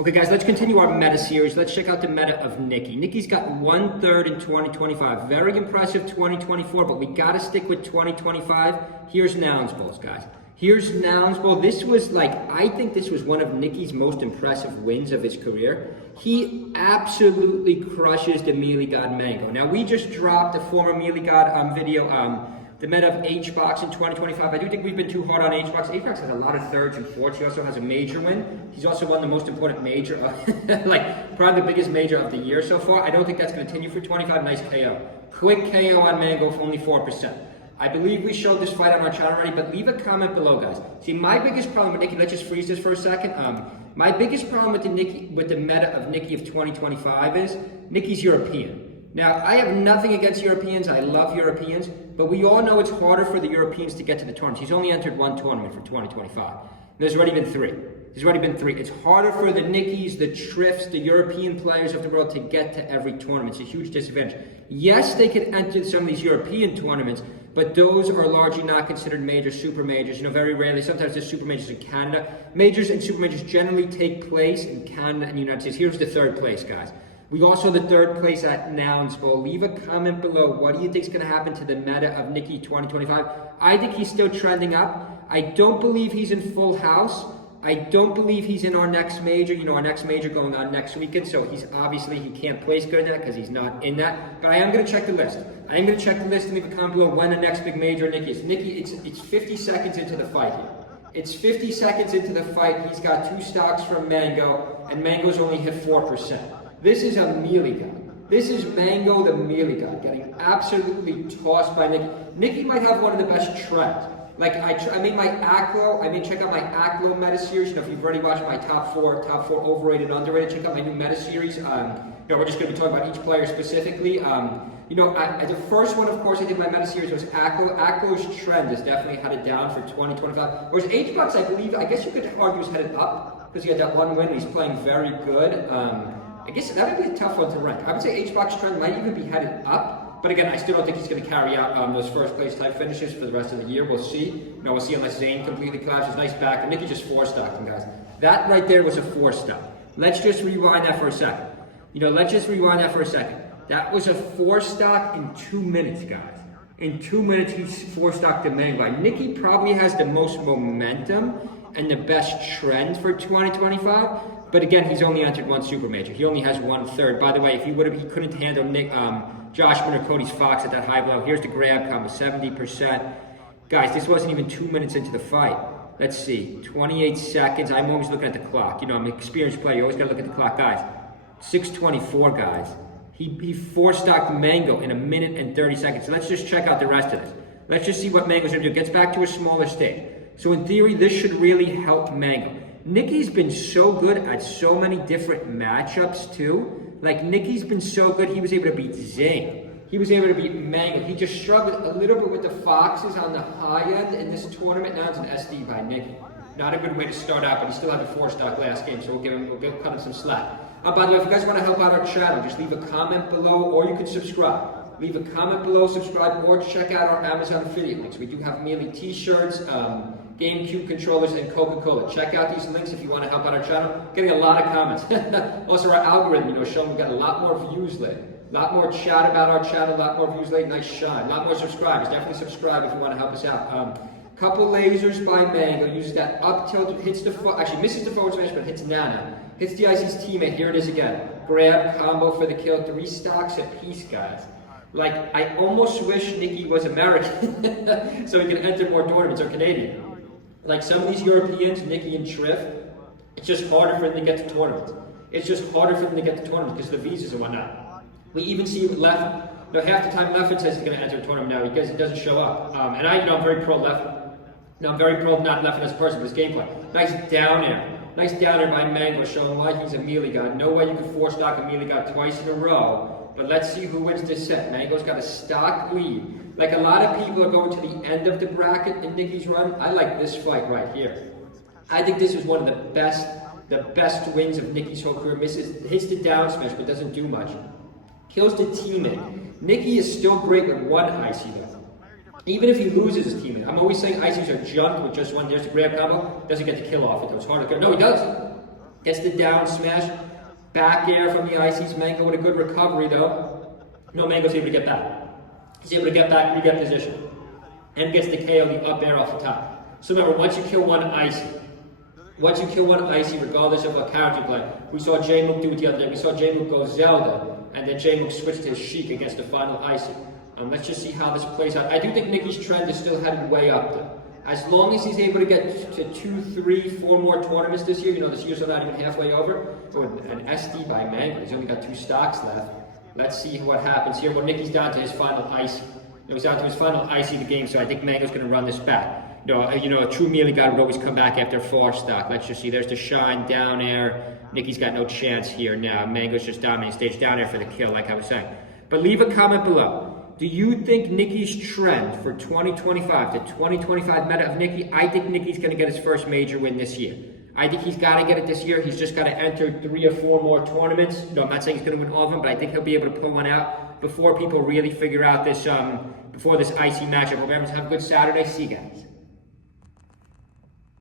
Okay, guys, let's continue our meta series. Let's check out the meta of Nikki. Nikki's got 1/3 in 2025. Very impressive 2024, but we got to stick with 2025. Here's Nouns Bowls, guys. Here's Nouns Bowl. This was I think this was one of Nikki's most impressive wins of his career. He absolutely crushes the Melee God Mango. Now, we just dropped a former Melee God video, the meta of H-Box in 2025. I do think we've been too hard on H-Box. H-Box has a lot of thirds and fourths. He also has a major win. He's also won the most important major, probably the biggest major of the year so far. I don't think that's going to continue for 25. Nice KO. Quick KO on Mango for only 4%. I believe we showed this fight on our channel already, but leave a comment below, guys. See, my biggest problem with Nikki, let's just freeze this for a second. My biggest problem with the meta of Nikki of 2025 is Nikki's European. Now, I have nothing against Europeans. I love Europeans, but we all know it's harder for the Europeans to get to the tournaments. He's only entered one tournament for 2025. There's already been three. It's harder for the Nickis, the Trifts, the European players of the world to get to every tournament. It's a huge disadvantage. Yes, they could enter some of these European tournaments, but those are largely not considered majors, super majors. Very rarely. Sometimes there's super majors in Canada. Majors and super majors generally take place in Canada and the United States. Here's the third place, guys. We also the third place at Nouns Bowl. Leave a comment below. What do you think is going to happen to the meta of Nikki 2025? I think he's still trending up. I don't believe he's in full house. I don't believe he's in our next major. Our next major going on next weekend. So he can't place good in that because he's not in that. But I am going to check the list. And leave a comment below when the next big major Nikki is. Nikki, it's 50 seconds into the fight here. It's 50 seconds into the fight. He's got 2 stocks from Mango, and Mango's only hit 4%. This is a Melee God. This is Mango the Melee God, getting absolutely tossed by Nikki. Nikki might have one of the best trends. I made my Aklo. Check out my Aklo meta series. If you've already watched my top four overrated, underrated, check out my new meta series. We're just going to be talking about each player specifically. The first one, of course, I did my meta series was Aklo. Aklo's trend is definitely headed down for 2025. Whereas H-Box, I guess you could argue is headed up because he had that one win. He's playing very good. I guess that would be a tough one to rank. I would say H-Box trend might even be headed up, but again, I still don't think he's going to carry out those first place type finishes for the rest of the year. We'll see. We'll see unless Zane completely collapses. Nice back. And Nikki just 4-stocked him, guys. That right there was a 4-stock. Let's just rewind that for a second. That was a 4-stock in 2 minutes, guys. In 2 minutes, he's 4-stocked the Mango. Nikki probably has the most momentum and the best trend for 2025. But again, he's only entered one super major. He only has 1/3. By the way, if he couldn't handle Joshman or Cody's Fox at that high blow. Here's the grab combo, 70%. Guys, this wasn't even 2 minutes into the fight. Let's see, 28 seconds. I'm always looking at the clock. I'm an experienced player. You always got to look at the clock, guys. 6:24, guys. He 4-stocked Mango in 1 minute and 30 seconds. So let's just check out the rest of this. Let's just see what Mango's going to do. Gets back to a smaller stage. So in theory, this should really help Mango. Nikki's been so good at so many different matchups too. Nikki's been so good, he was able to beat Zane. He was able to beat Mango. He just struggled a little bit with the Foxes on the high end in this tournament. Now it's an SD by Nikki. Not a good way to start out, but he still had a 4-stock last game, so we'll cut him some slack. By the way, if you guys want to help out our channel, just leave a comment below, or you can subscribe. Leave a comment below, subscribe, or check out our Amazon affiliate links. We do have Melee t-shirts, GameCube controllers, and Coca-Cola. Check out these links if you want to help out our channel. Getting a lot of comments. Also, our algorithm, showing we've got a lot more views lately. A lot more chat about our channel, a lot more views lately. Nice shine. A lot more subscribers. Definitely subscribe if you want to help us out. Couple lasers by Mango. Uses that up tilt, hits the actually misses the forward smash, but hits Nana. Hits the Icy's teammate. Here it is again. Grab combo for the kill. 3 stocks apiece, guys. I almost wish Nikki was American so he could enter more tournaments, or Canadian. Some of these Europeans, Nikki and Triff, it's just harder for them to get to tournaments. Because of the visas and whatnot. We even see Left. Half the time Leffin says he's going to enter a tournament now because he doesn't show up. And I'm very pro Leffin. I'm very pro not Leffin as a person, but his gameplay. Nice down air. Nice down air by Mango, showing why he's a Melee God. No way you can 4-stock a Melee God twice in a row. But let's see who wins this set. Mango's got a stock lead. A lot of people are going to the end of the bracket in Nikki's run. I like this fight right here. I think this is one of the best wins of Nikki's whole career. Hits the down smash, but doesn't do much. Kills the teammate. Nikki is still great with 1 Icy though. Even if he loses his teammate. I'm always saying Icy's are junk with just 1. There's the grab combo. Doesn't get the kill off it though. It's hard to get. No, he does. Gets the down smash. Back air from the Icy's. Mango with a good recovery though. No, Mango's able to get back. He's able to get back, re-get position. And gets the KO, the up air off the top. So remember, once you kill one Icy, regardless of what character you play, we saw J-Mook do it the other day. We saw J-Mook go Zelda, and then J-Mook switched to his Sheik against the final Icy. Let's just see how this plays out. I do think Nicki's trend is still headed way up though. As long as he's able to get to 2, 3, 4 more tournaments this year, this year's not even halfway over. Oh, an SD by Mango, he's only got 2 stocks left. Let's see what happens here. Well, Nicki's down to his final Icy. He's down to his final Icy of the game, so I think Mango's going to run this back. A true melee guy would always come back after 4 stock. Let's just see. There's the shine, down air. Nicki's got no chance here now. Mango's just dominating stage, down air for the kill, like I was saying. But leave a comment below. Do you think Nicki's trend for 2025, the 2025 meta of Nicki, I think Nicki's going to get his first major win this year. I think he's got to get it this year. He's just got to enter 3 or 4 more tournaments. I'm not saying he's going to win all of them, but I think he'll be able to pull one out before people really figure out this, before this Icy matchup. Hope everyone's have a good Saturday. See you guys.